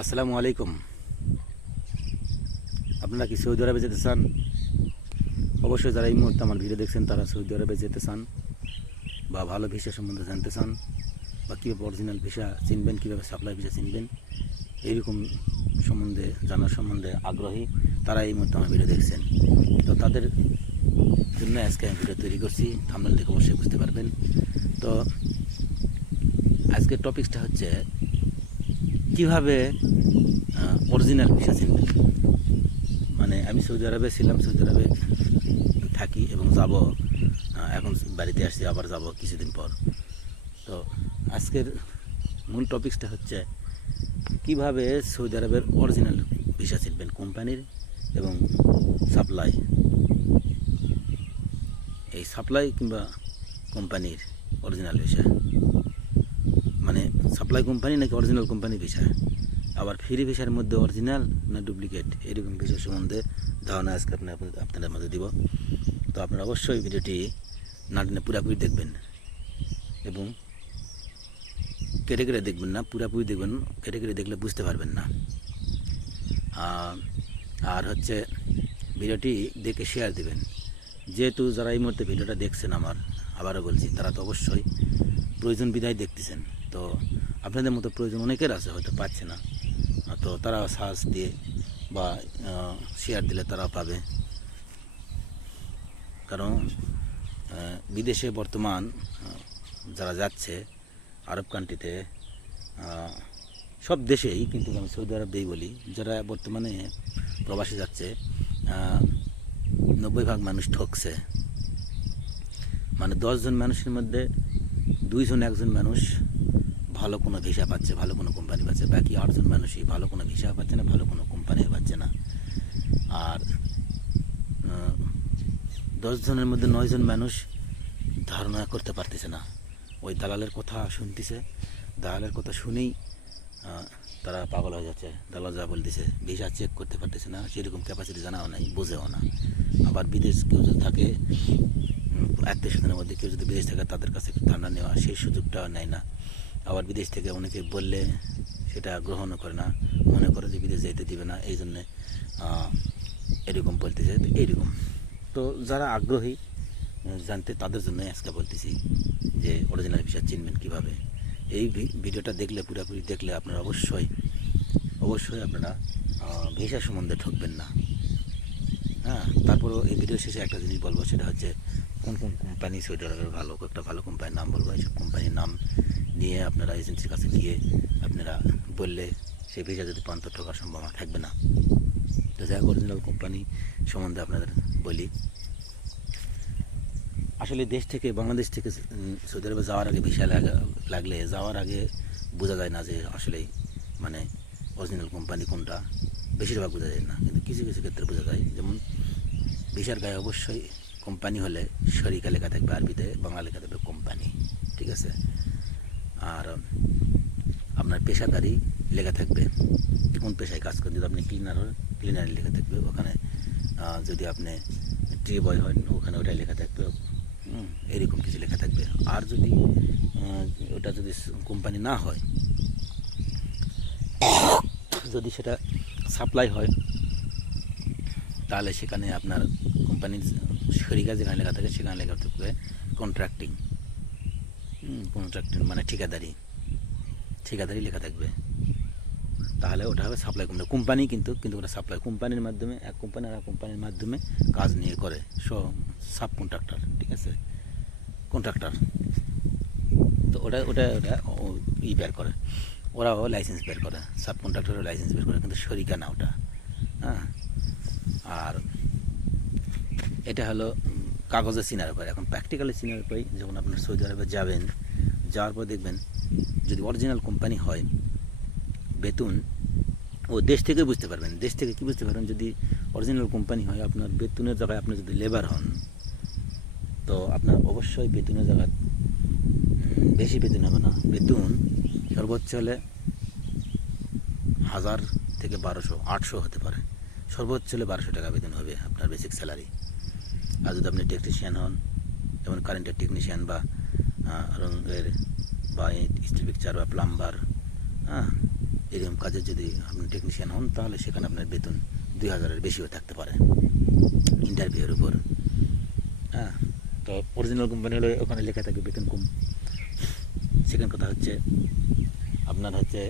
আসসালামু আলাইকুম। আপনারা কি সৌদি আরবে যেতে চান? অবশ্যই যারা এই মুহূর্তে আমার ভিডিও দেখছেন তারা সৌদি আরবে যেতে চান বা ভালো ভিসা সম্বন্ধে জানতে চান বা কীভাবে অরিজিনাল ভিসা চিনবেন, কীভাবে সাপ্লাই ভিসা চিনবেন, এইরকম সম্বন্ধে জানার সম্বন্ধে আগ্রহী তারা এই মুহূর্তে আমার ভিডিও দেখছেন। তো তাদের জন্য আজকে আমি ভিডিও তৈরি করছি, থাম্বনেল দেখে অবশ্যই বুঝতে পারবেন। তো আজকের টপিকসটা হচ্ছে কীভাবে অরিজিনাল ভিসা চিনবেন। মানে আমি সৌদি আরবে ছিলাম, সৌদি আরবে থাকি এবং যাব, এখন বাড়িতে আসছি, আবার যাব কিছুদিন পর। তো আজকের মূল টপিকসটা হচ্ছে কিভাবে সৌদি আরবের অরিজিনাল ভিসা চিনবেন, কোম্পানির এবং সাপ্লাই, এই সাপ্লাই কিংবা কোম্পানির অরিজিনাল ভিসা, মানে সাপ্লাই কোম্পানি নাকি অরিজিনাল কোম্পানি ভিসা, আবার ফ্রি ভিসার মধ্যে অরিজিনাল না ডুপ্লিকেট, এরকম ভিসা সম্বন্ধে ধারণা আজকে আপনাদের মাঝে দিব। তো আপনারা অবশ্যই ভিডিওটি না টেনে পুরাপুরি দেখবেন এবং কেটে কেটে দেখবেন না, পুরাপুরি দেখবেন। কেটে কেটে দেখলে বুঝতে পারবেন না। আর হচ্ছে ভিডিওটি দেখে শেয়ার দেবেন। যেহেতু যারা এই মুহূর্তে ভিডিওটা দেখছেন, আমার আবারও বলছি, তারা তো অবশ্যই প্রয়োজন বিধায় দেখতেছেন। তো আপনাদের মতো প্রয়োজন অনেকের আছে, হয়তো পাচ্ছে না, তো তারা সার্চ দিয়ে বা শেয়ার দিলে তারা পাবে। কারণ বিদেশে বর্তমান যারা যাচ্ছে আরব কান্ট্রিতে, সব দেশেই, কিন্তু আমি সৌদি আরব দিয়েই বলি, যারা বর্তমানে প্রবাসে যাচ্ছে 90% মানুষ ঠকছে। মানে 10 জন মানুষের মধ্যে 2 জন 1 জন মানুষ ভালো কোনো ভিসা পাচ্ছে, ভালো কোনো কোম্পানি পাচ্ছে, বাকি 8 জন মানুষই ভালো কোনো ভিসা পাচ্ছে না, ভালো কোনো কোম্পানি পাচ্ছে না। আর 10 জনের মধ্যে 9 জন মানুষ ধারণা করতে পারতেছে না, ওই দালালের কথা শুনতেছে, দালালের কথা শুনেই তারা পাগল হয়ে যাচ্ছে। দালাল যা বলতেছে, ভিসা চেক করতে পারতেছে না, সেরকম ক্যাপাসিটি জানাও নাই, বোঝেও না। আবার বিদেশ কেউ যদি থাকে, আত্মীয় স্বজনের মধ্যে কেউ যদি বিদেশ থাকে, তাদের কাছে ধারণা নেওয়া, সেই সুযোগটা নেয় না। আবার বিদেশ থেকে অনেকে বললে সেটা গ্রহণও করে না, মনে করে যে বিদেশ যেতে দিবে না, এই জন্যে এরকম বলতেছে। এইরকম তো যারা আগ্রহী জানতে, তাদের জন্য আজকে বলতেছি যে অরিজিনাল ভিসা চিনবেন কীভাবে। এই ভিডিওটা দেখলে, পুরোপুরি দেখলে আপনারা অবশ্যই আপনারা ভিসা সম্বন্ধে ঠকবেন না। হ্যাঁ, তারপরও এই ভিডিও শেষে একটা জিনিস বলবো, সেটা হচ্ছে কোন কোন কোম্পানি সৌদি আরবের ভালো, একটা ভালো কোম্পানির নাম বলবো। এইসব কোম্পানির নাম নিয়ে আপনারা এজেন্সির কাছে গিয়ে আপনারা বললে সেই ভিসা যদি পান তো ঠকার সম্ভাবনা থাকবে না। তো যাই হোক, অরিজিনাল কোম্পানি সম্বন্ধে আপনাদের বলি। আসলে দেশ থেকে, বাংলাদেশ থেকে সৌদি আরবে যাওয়ার আগে ভিসা লাগলে যাওয়ার আগে বোঝা যায় না যে আসলে মানে অরিজিনাল কোম্পানি কোনটা, বেশিরভাগ বোঝা যায় না, কিন্তু কিছু কিছু ক্ষেত্রে বোঝা যায়। যেমন ভিসার গায়ে অবশ্যই কোম্পানি হলে শরিকা লেখা থাকবে, আরবিতে, বাংলা লেখা থাকবে কোম্পানি, ঠিক আছে। আর আপনার পেশাদারি লেখা থাকবে, কোন পেশায় কাজ করেন। যদি আপনি ক্লিনার হন, ক্লিনারি লেখা থাকবে ওখানে। যদি আপনি ট্রি বয় হন, ওখানে ওটাই লেখা থাকবে, এরকম কিছু লেখা থাকবে। আর যদি ওটা যদি কোম্পানি না হয়, যদি সেটা সাপ্লাই হয়, তাহলে সেখানে আপনার কোম্পানির শরিকা যেখানে লেখা থাকে সেখানে লেখা থাকবে কন্ট্রাক্টিং, মানে ঠিকাদারি লেখা থাকবে। তাহলে ওটা হবে সাপ্লাই কোম্পানি, কিন্তু ওটা সাপ্লাই কোম্পানির মাধ্যমে, এক কোম্পানি আর এক কোম্পানির মাধ্যমে কাজ নিয়ে করে, সাব কন্ট্রাক্টর, ঠিক আছে, কন্ট্রাক্টর। তো ওটা বের করে, ওরাও লাইসেন্স বের করে, সাব কন্ট্রাক্টরও লাইসেন্স বের করে, কিন্তু শরিকা না ওটা। হ্যাঁ, আর এটা হলো কাগজে চিনার উপায়। এখন প্র্যাকটিক্যালি চিনার উপায়, যখন আপনার সৌদি আরবে যাবেন, যাওয়ার পর দেখবেন যদি অরিজিনাল কোম্পানি হয়, বেতন ও দেশ থেকে বুঝতে পারবেন। দেশ থেকে কী বুঝতে পারবেন? যদি অরিজিনাল কোম্পানি হয়, আপনার বেতনের জায়গায় আপনি যদি লেবার হন, তো আপনার অবশ্যই বেতনের জায়গায় বেশি বেতন হবে না। বেতন সর্বোচ্চ হলে 1000 থেকে 1200, 800 হতে পারে, সর্বোচ্চ হলে 1200 টাকা বেতন হবে আপনার বেসিক স্যালারি। আর যদি আপনি টেকনিশিয়ান হন, যেমন কারেন্টের টেকনিশিয়ান বা রঙের বা স্টিল পিকচার বা প্লাম্বার, এরকম কাজে যদি আপনি টেকনিশিয়ান হন তাহলে সেখানে আপনার বেতন 2000-এর বেশিও থাকতে পারে ইন্টারভিউয়ের উপর। হ্যাঁ, তো অরিজিনাল কোম্পানি হলে ওখানে লেখা থাকবে বেতন কম। সেকেন্ড কথা হচ্ছে আপনার হচ্ছে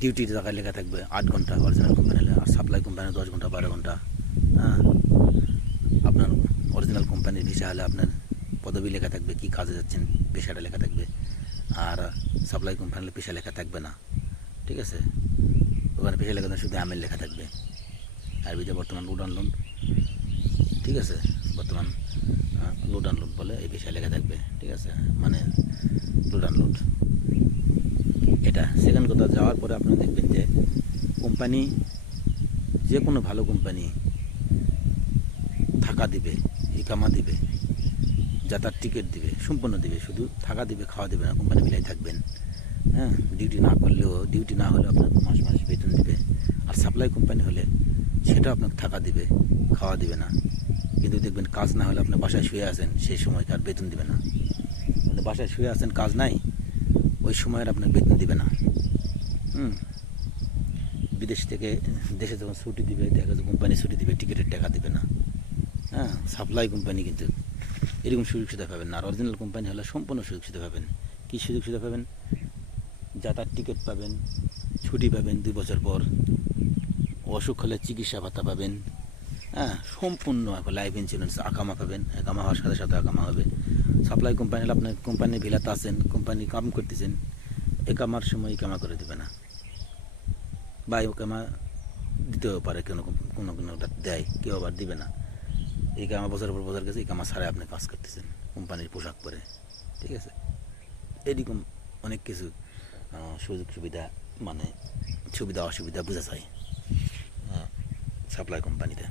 ডিউটির জায়গায় লেখা থাকবে 8 ঘন্টা অরিজিনাল কোম্পানি হলে, আর সাপ্লাই কোম্পানি 10 ঘন্টা 12 ঘন্টা। হ্যাঁ, আপনার অরিজিনাল কোম্পানির ভিসা হলে আপনার পদবি লেখা থাকবে, কী কাজে যাচ্ছেন পেশাটা লেখা থাকবে। আর সাপ্লাই কোম্পানি হলে পেশা লেখা থাকবে না, ঠিক আছে। ওখানে পেশা লেখা শুধু আমের লেখা থাকবে। আরবিতে বর্তমান লোড আনলোড, ঠিক আছে, বর্তমান লোড আনলোড বলে এই পেশায় লেখা থাকবে, ঠিক আছে, মানে লোড আনলোড এটা। সেকেন্ড কথা, যাওয়ার পরে আপনি দেখবেন যে কোম্পানি, যে কোনো ভালো কোম্পানি থাকা দিবে, ইকামা দিবে, যাতায়াত টিকিট দিবে, সম্পূর্ণ দিবে, শুধু থাকা দিবে, খাওয়া দেবে না। কোম্পানি মিলাই থাকবেন। হ্যাঁ, ডিউটি না করলেও, ডিউটি না হলেও আপনার মাস মাস বেতন দিবে। আর সাপ্লাই কোম্পানি হলে সেটা আপনাকে থাকা দিবে, খাওয়া দিবে না। কিন্তু দেখবেন কাজ না হলে আপনার বাসায় শুয়ে আছেন, সেই সময়কার বেতন দিবে না। মানে বাসায় শুয়ে আছেন, কাজ নাই, ওই সময়ের আপনার বেতন দিবে না। বিদেশ থেকে দেশে যখন ছুটি দিবে, দেখা যাচ্ছে কোম্পানি ছুটি দিবে, টিকিটের টাকা দিবে না। হ্যাঁ, সাপ্লাই কোম্পানি কিন্তু এরকম সুযোগ সুবিধা পাবেন না। আর অরিজিনাল কোম্পানি হলে সম্পূর্ণ সুযোগ সুবিধা পাবেন। কী সুযোগ সুবিধা পাবেন? যাতায়াত টিকিট পাবেন, ছুটি পাবেন 2 বছর পর, অসুখ হলে চিকিৎসা ভাতা পাবেন। হ্যাঁ, সম্পূর্ণ লাইফ ইন্স্যুরেন্স, আকামা পাবেন, আকামা হওয়ার সাথে সাথে আকামা হবে। সাপ্লাই কোম্পানি হলে আপনার কোম্পানির ভিলাতে আছেন, কোম্পানি কাম করতেছেন, একামার সময় ইকামা করে দেবে না, বা ইকামা দিতেও পারে, কোনো কোনোটা দেয়, কেউ আবার দিবে না। ইকামা বছরের পর বছর গেছে, ইকামা ছাড়াই আপনি কাজ করতেছেন কোম্পানির পোশাক পরে, ঠিক আছে। এরকম অনেক কিছু সুযোগ সুবিধা, মানে সুবিধা অসুবিধা বোঝা যায় সাপ্লাই কোম্পানিতে।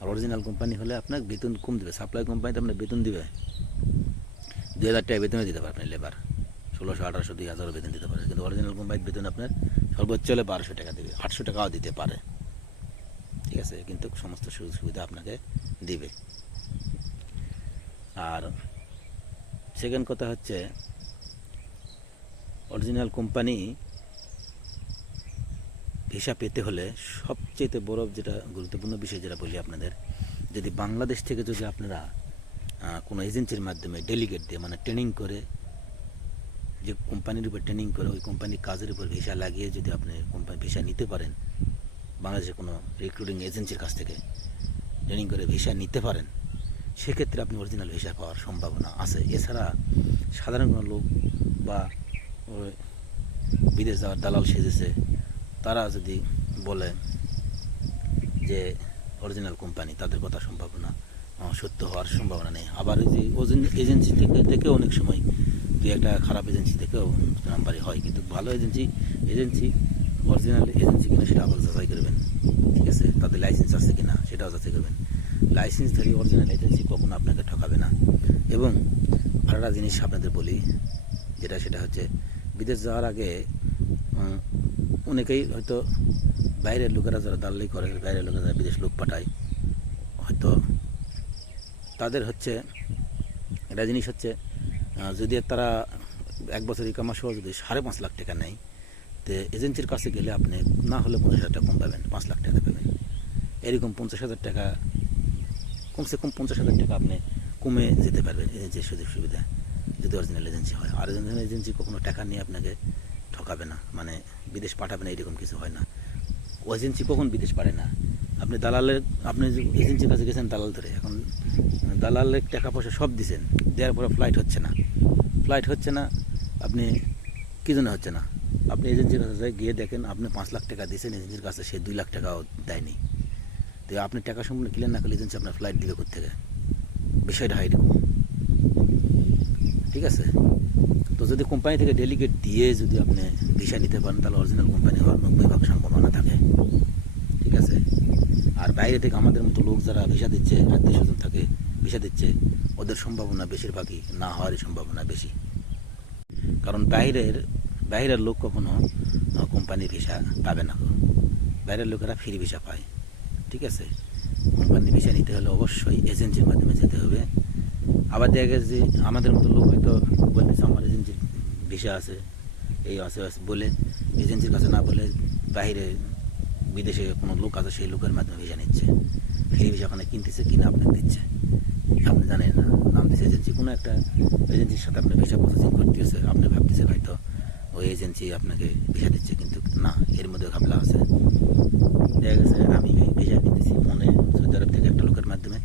আর অরিজিনাল কোম্পানি হলে আপনার বেতন কম দেবে। সাপ্লাই কোম্পানিতে আপনার বেতন দিবে 2000 টাকা বেতনে দিতে পারে আপনার লেবার, 1600, 1800, 2000 বেতন দিতে পারে। কিন্তু অরিজিনাল কোম্পানির বেতন আপনার সর্বোচ্চ হলে 1200 টাকা দেবে, 800 টাকাও দিতে পারে, ঠিক আছে। কিন্তু সমস্ত সুযোগ সুবিধা আপনাকে দিবে। আর সেকেন্ড কথা হচ্ছে, অরিজিনাল কোম্পানি ভিসা পেতে হলে সবচেয়ে বড় যেটা গুরুত্বপূর্ণ বিষয় যেটা বলি আপনাদের, যদি বাংলাদেশ থেকে যদি আপনারা কোনো এজেন্সির মাধ্যমে ডেলিগেট দিয়ে, মানে ট্রেনিং করে, যে কোম্পানির উপর ট্রেনিং করে ওই কোম্পানির কাজের উপর ভিসা লাগিয়ে যদি আপনি কোম্পানি ভিসা নিতে পারেন, বাংলাদেশে কোনো রিক্রুটিং এজেন্সির কাছ থেকে ট্রেনিং করে ভিসা নিতে পারেন, সেক্ষেত্রে আপনি অরিজিনাল ভিসা পাওয়ার সম্ভাবনা আছে। এছাড়া সাধারণ কোনো লোক বা ওই বিদেশ যাওয়ার দালাল সেজেছে, তারা যদি বলে যে অরিজিনাল কোম্পানি, তাদের কথা সম্ভাবনা সত্য হওয়ার সম্ভাবনা নেই। আবার ওই যে এজেন্সি থেকেও অনেক সময় 2-1টা খারাপ এজেন্সি থেকেও নাম্বারই হয়। কিন্তু ভালো এজেন্সি অরিজিনাল এজেন্সি কিনা সেটা আবার যাচাই করবেন, ঠিক আছে। তাদের লাইসেন্স আছে কিনা সেটাও যাচাই করবেন। লাইসেন্স ধরে অরিজিনাল এজেন্সি কখনো আপনাকে ঠকাবে না। এবং আরেকটা জিনিস আপনাদের বলি, সেটা হচ্ছে বিদেশ যাওয়ার আগে অনেকেই হয়তো বাইরের লোকেরা যারা দালালি করে, বাইরের লোকেরা যারা বিদেশ লোক পাঠায়, হয়তো তাদের হচ্ছে একটা জিনিস হচ্ছে, যদি তারা 1 বছর ইকামা সহ যদি 5.5 লাখ টাকা নেয়, তো এজেন্সির কাছে গেলে আপনি না হলে 50,000 টাকা কম পাবেন, 5 লাখ টাকা পাবেন। এরকম 50,000 টাকা, কমসে কম 50,000 টাকা আপনি কমে যেতে পারবেন এজেন্সির সুযোগ সুবিধা, যদি অরিজিনাল এজেন্সি হয়। আর অরিজিনাল এজেন্সি কখনো টাকা নিয়ে আপনাকে ঠকাবে না, মানে বিদেশ পাঠাবে না, এরকম কিছু হয় না। ও এজেন্সি কখন বিদেশ পারে না, আপনি এজেন্সির কাছে গেছেন দালাল ধরে, এখন দালালের টাকা পয়সা সব দিচ্ছেন, দেওয়ার পরে ফ্লাইট হচ্ছে না, আপনি কী জন্য হচ্ছে না, আপনি এজেন্সির কাছে গিয়ে দেখেন আপনি 5 লাখ টাকা দিয়েছেন এজেন্সির কাছে, সে 2 লাখ টাকাও দেয়নি। তো আপনি টাকা সম্পূর্ণ ক্লিয়ার না করলে এজেন্সি আপনার ফ্লাইট দিবে কোত্থেকে, বিষয়টা হয় এরকম, ঠিক আছে। তো যদি কোম্পানি থেকে ডেলিগেট দিয়ে যদি আপনি ভিসা নিতে পারেন, তাহলে অরিজিনাল কোম্পানি হওয়ার 90% সম্ভাবনা থাকে, ঠিক আছে। আর বাইরে থেকে আমাদের মতো লোক যারা ভিসা দিচ্ছে, আত্মীয় স্বজন থাকে ভিসা দিচ্ছে, ওদের সম্ভাবনা বেশিরভাগই না হওয়ারই সম্ভাবনা বেশি। কারণ বাইরের লোক কখনো কোম্পানির ভিসা পাবে না, বাইরের লোকেরা ফ্রি ভিসা পায়, ঠিক আছে। কোম্পানির ভিসা নিতে হলে অবশ্যই এজেন্সির মাধ্যমে যেতে হবে। আবার দেখা গেছে যে আমাদের মতো লোক হয়তো বলতেছে আমার ভিসা আছে, এই আছে আছে বলে এজেন্সির কাছে না বলে বাইরে বিদেশে কোনো লোক আছে, সেই লোকের মাধ্যমে ভিসা নিচ্ছে। ফ্রি ভিসা ওখানে কিনতেছে, কিনে আপনাকে দিচ্ছে, আপনি জানেন না। নাম দিচ্ছে এজেন্সি, কোনো একটা এজেন্সির সাথে আপনার ভিসা প্রসেসিং করতেছে, আপনি ভাবতেছেন হয়তো ওই এজেন্সি আপনাকে ভিসা দিচ্ছে, কিন্তু না, এর মধ্যে ঘাবলা আছে। দেখা গেছে আমি ভিসা কিনতেছি ফোনে সৌদি আরব থেকে একটা লোকের মাধ্যমে,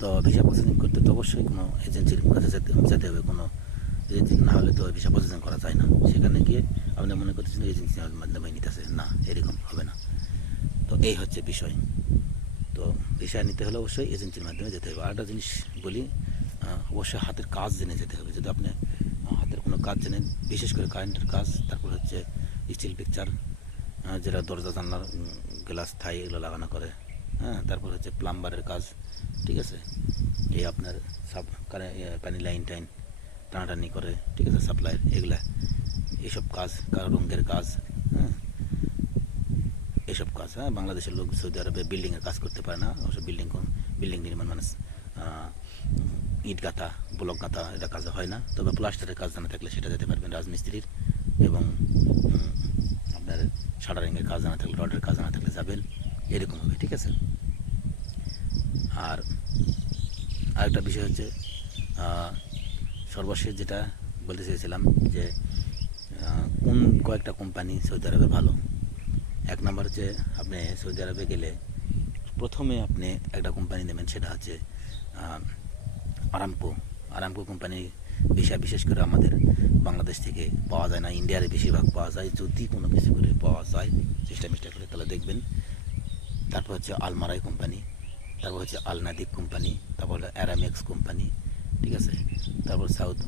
তো ভিসা প্রসেসিং করতে তো অবশ্যই কোনো এজেন্সির কাছে যেতে হবে, কোনো এজেন্সি না হলে তো ভিসা প্রসেসিং করা যায় না। সেখানে গিয়ে আপনি মনে করতেছেন এজেন্সির মাধ্যমে নিতেছে, না, এরকম হবে না। তো এই হচ্ছে বিষয়। তো ভিসা নিতে হলে অবশ্যই এজেন্সির মাধ্যমে যেতে হবে। আরেকটা জিনিস বলি, অবশ্যই হাতের কাজ জেনে যেতে হবে। যদি আপনি হাতের কোনো কাজ জেনেন, বিশেষ করে কারেন্টের কাজ, তারপর হচ্ছে স্টিল পিকচার, যেটা দরজা জানলার গ্লাস থাই এগুলো লাগানো করে, হ্যাঁ, তারপর হচ্ছে প্লাম্বারের কাজ, ঠিক আছে, এই আপনার পানি লাইন টাইন টানাটানি করে, ঠিক আছে, সাপ্লাইয়ের এগুলা, এইসব কাজ, কারো রঙের কাজ, হ্যাঁ, এইসব কাজ। হ্যাঁ, বাংলাদেশের লোক সৌদি আরবে বিল্ডিংয়ের কাজ করতে পারে না, অবশ্য বিল্ডিং নির্মাণ মানে ইট গাঁথা, ব্লক গাঁথা, এটা কাজ হয় না। তবে প্লাস্টারের কাজ জানা থাকলে সেটা যেতে পারবেন রাজমিস্ত্রির, এবং আপনার শাটারিংয়ের কাজ জানা থাকলে, রডের কাজ জানা থাকলে যাবেন, এরকম হবে, ঠিক আছে। আর আরেকটা বিষয় হচ্ছে, সর্বশেষ যেটা বলতে চেয়েছিলাম যে কোন কয়েকটা কোম্পানি সৌদি আরবে ভালো। এক নম্বর হচ্ছে, আপনি সৌদি আরবে গেলে প্রথমে আপনি একটা কোম্পানি নেবেন, সেটা হচ্ছে আরামকো কোম্পানি। ভিসা বিশেষ করে আমাদের বাংলাদেশ থেকে পাওয়া যায় না, ইন্ডিয়ার বেশিরভাগ পাওয়া যায়। যদি কোনো কিছু করে পাওয়া যায়, চেষ্টা করে, তাহলে দেখবেন। তারপর হচ্ছে আলমারাই কোম্পানি, তারপর হচ্ছে আল নাদিক কোম্পানি, তারপর হলো অ্যারামেক্স কোম্পানি, ঠিক আছে, তারপর সাউথ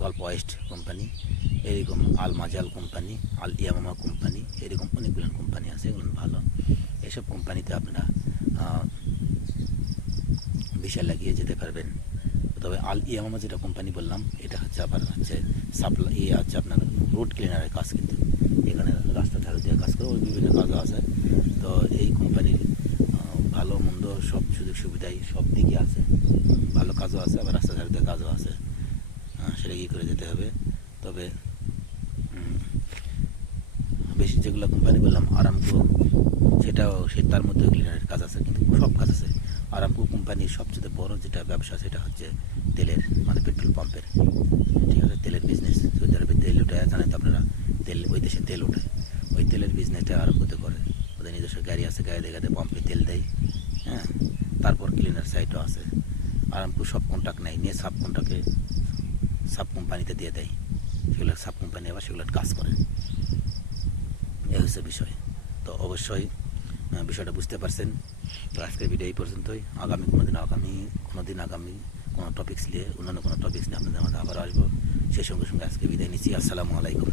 গল্ফ ওয়েস্ট কোম্পানি, এরকম আল মাজাল কোম্পানি, আল ইয়ামামা কোম্পানি, এরকম অনেকগুলো কোম্পানি আছে, এগুলো ভালো। এসব কোম্পানিতে আপনারা ভিসা লাগিয়ে যেতে পারবেন। তবে আল ইয়ামামা যেটা কোম্পানি বললাম, এটা হচ্ছে আবার হচ্ছে সাপ্লাই, হচ্ছে আপনার রোড ক্লিনারের কাজ, কিন্তু এখানে রাস্তা ধারে দিয়ে কাজ করে, ওই বিভিন্ন কাজও আছে। তো এই কোম্পানির ভালো মন্দ সব সুযোগ সুবিধাই সব দিকে আছে, ভালো কাজও আছে, আবার রাস্তা ধারে দিয়ে কাজও আছে, সেটা কী করে যেতে হবে। তবে বেশি যেগুলো কোম্পানি বললাম, আরামকো, তার মধ্যে ক্লিনারের কাজ আছে, কিন্তু সব কাজ আছে। আরামকো কোম্পানির সবচেয়ে বড় যেটা ব্যবসা, সেটা হচ্ছে তেলের, মানে পেট্রোল পাম্পের, ঠিক আছে, তেলের বিজনেস। সৌদি আরবে তেল ওঠে, জানেন তো আপনারা, তেল ওই দেশে তেল ওঠে, ওই তেলের বিজনেসটা আরামকোতে করে। ওদের নিজস্ব গাড়ি আছে, গাড়ি পাম্পে তেল দেয়, হ্যাঁ। তারপর ক্লিনার সাইটও আছে। আরামকো সব কন্ট্রাক্ট নেয়, নিয়ে সাব কোম্পানিতে দিয়ে দেয়, সেগুলো সাব কোম্পানি আবার সেগুলো কাজ করে। এই হচ্ছে বিষয়। তো অবশ্যই বিষয়টা বুঝতে পারছেন। তো আজকের ভিডিও এই পর্যন্তই। আগামী কোনো টপিক্স নিয়ে, অন্যান্য কোনো টপিক্স নিয়ে আপনাদের মাঝে আবার আসবো। সেই সঙ্গে আজকে বিদায় নিচ্ছি। আসসালামু আলাইকুম।